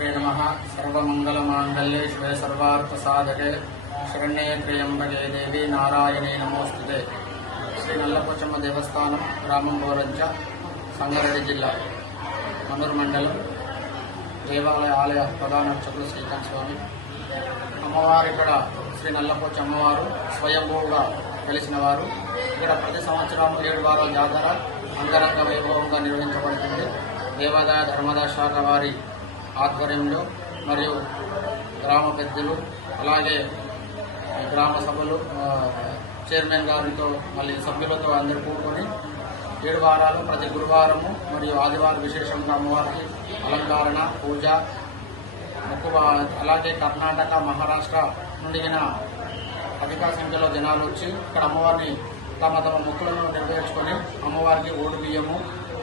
నమ సర్వమంగళమాంగళ్యే శివే సర్వార్థసాధకే శరణ్యే త్రయంబకే దేవి నారాయణే నమోస్తుతే శ్రీ నల్లపోచమ్మ దేవస్థానం గ్రామం బోరంచ సంగారెడ్డి జిల్లా మనూరు మండలం దేవాలయ ఆలయ ప్రధాన శ్రీకాంత్ స్వామి. అమ్మవారు ఇక్కడ శ్రీ నల్లపోచ అమ్మవారు స్వయంభూగా వెలిసిన వారు ఇక్కడ ప్రతి సంవత్సరం ఏడు వారాల జాతర అంగరంగ వైభవంగా నిర్వహించబడుతుంది. దేవాదాయ ధర్మదాయ శాఖ వారి ఆధ్వర్యంలో మరియు గ్రామ పెద్దలు అలాగే గ్రామ సభలు చైర్మన్ గారితో మళ్ళీ సభ్యులతో అందరు కూడుకొని ఏడు వారాలు ప్రతి గురువారము మరియు ఆదివారం విశేషంగా అమ్మవారికి అలంకరణ పూజ ఎక్కువ అలాగే కర్ణాటక మహారాష్ట్ర నుండి అధిక సంఖ్యలో జనాలు వచ్చి ఇక్కడ అమ్మవారిని తమ తమ మొక్కులను నెరవేర్చుకొని అమ్మవారికి ఓడి బియ్యము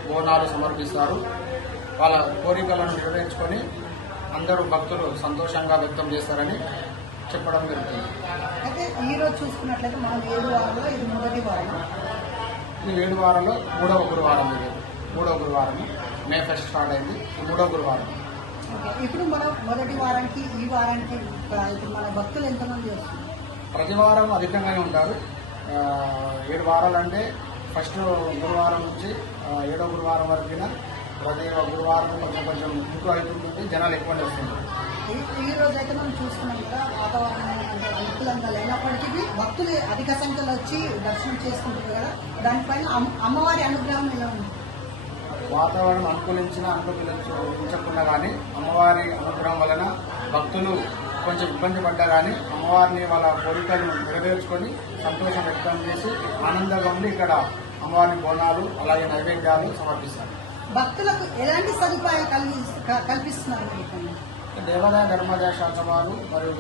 బోనాలు సమర్పిస్తారు. వాళ్ళ కోరికలను నెరవేర్చుకొని అందరూ భక్తులు సంతోషంగా వ్యక్తం చేస్తారని చెప్పడం జరుగుతుంది. అయితే ఈ రోజు చూసుకున్నట్లయితే మనం ఏడు వారంలో ఇది మొదటి వారం. ఈ ఏడు వారాల్లో మూడవ గురువారం ఇది. మూడవ గురువారం. మే ఫస్ట్ స్టార్ట్ అయింది. మూడవ గురువారం. ఇప్పుడు మనం మొదటి వారానికి ఈ వారానికి ఇప్పుడు మన భక్తులు ఎంతమంది వస్తున్నారు? ప్రతి వారం అధికంగానే ఉంటారు. ఏడు వారాలు అంటే ఫస్ట్ గురువారం నుంచి ఏడో గురువారం వరకు ప్రతి గురువారం కొంచెం కొంచెం ఎక్కువ అవుతుంటుంది జనాలు ఎక్కువ వస్తున్నారు. ఈ- రోజు అయితే మనం చూస్తున్నాం కదా వాతావరణం అంటే అనుకూలంగా లేనప్పటికీ భక్తులు అధిక సంఖ్యలో వచ్చి దర్శనం చేసుకుంటారు కదా దానిపైన అమ్- అమ్మవారి అనుగ్రహం ఎలా ఉంది? వాతావరణం అనుకూలించిన అనుకూలించకుండా కానీ అమ్మవారి అనుగ్రహం వలన భక్తులు కొంచెం ఇబ్బంది పడ్డా కానీ అమ్మవారిని వాళ్ళ కోరికలను నెరవేర్చుకొని సంతోషం వ్యక్తం చేసి ఆనందంగా ఉండి ఇక్కడ అమ్మవారిని బోనాలు అలాగే నైవేద్యాలు సమర్పిస్తారు. భక్తులకు ఎలాంటి సదుపాయాలు కలిగి క- కల్పిస్తున్నారు దేవాదాయ ధర్మాదాయ శాఖ వారు మరియు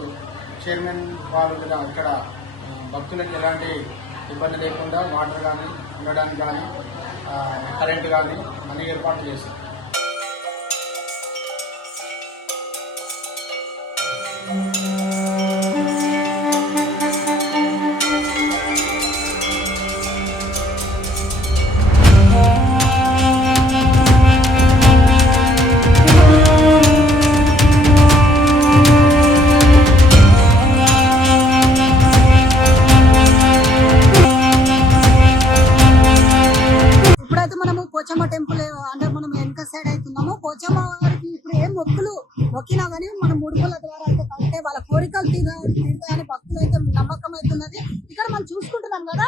చైర్మన్ వారు కూడా ఇక్కడ భక్తులకు ఎలాంటి ఇబ్బంది లేకుండా వాటర్ కానీ ఉండడానికి కానీ కరెంట్ కానీ అన్ని ఏర్పాటు చేస్తారు పోచమ్మ టెంపుల్ అంటే మనం వెనక సైడ్ అవుతున్నాము. పోచమ్మ వారికి ఇప్పుడు ఏం మొక్కులు మొక్కినా కానీ మన ముడుపుల ద్వారా అయితే అంటే వాళ్ళ కోరికలు తీర తీరుతాయని భక్తులు అయితే నమ్మకం అవుతున్నది. ఇక్కడ మనం చూసుకుంటున్నాం కదా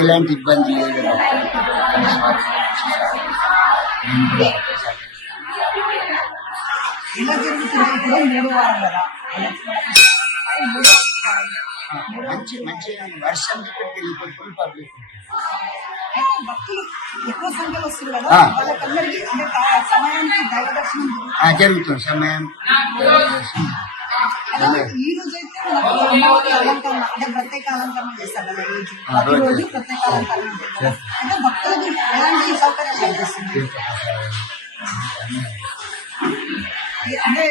ఎలాంటి ఇబ్బంది లేదు. మంచి మంచి వర్షం వెళ్ళిపోతుంది పబ్లిక్ జరుగుతుంది సమయం. అలంకరణ అంటే ప్రత్యేక అలంకరణ చేస్తారు కదా రోజు ప్రతిరోజు ప్రత్యేక అలంకరణ అంటే ఎలాంటి అంటే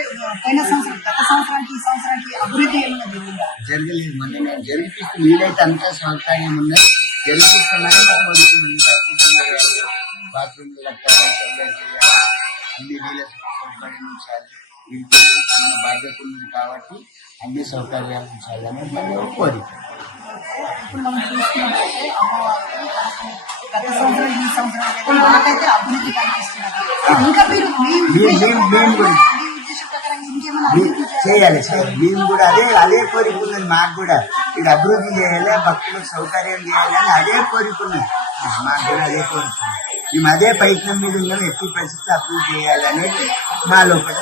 పోయిన సంవత్సరం గత సంవత్సరానికి ఈ సంవత్సరానికి అభివృద్ధి ఏమైనా జరిగిందా జరగలేదు నేను వీలైతే అంతా సౌకర్యం ఉన్నాయి జరిపిస్తున్నాను బాత్రూమ్లు అన్ని బాధ్యత ఉన్నది కాబట్టి అన్ని సౌకర్యాలు ఉంచాలని మన కోరిక ఇప్పుడు మనం చూసుకున్నట్లయితే అమ్మవారు గత సంవత్సరం ఈ సంవత్సరం అయితే నాకైతే అభివృద్ధి కనిపిస్తున్నది ఇంకా మీరు మీ మేము- మేము- మేము కూడా మీ ఉద్దేశం ప్రకారం ఇంకేమైనా మీ- అభివృద్ధి చేయాలి చేయాలి మేము కూడా అదే అదే కోరిక ఉన్నది మాకు కూడా ఇది అభివృద్ధి చేయాలి భక్తులకు సౌకర్యం చేయాలి అని అదే కోరిక ఉన్నది మాకు కూడా అదే కోరిక ఉంది. మేము అదే ప్రయత్నం మీద ఉన్నాం ఎట్టి పరిస్థితి అభివృద్ధి చేయాలి అనేది మా లోపల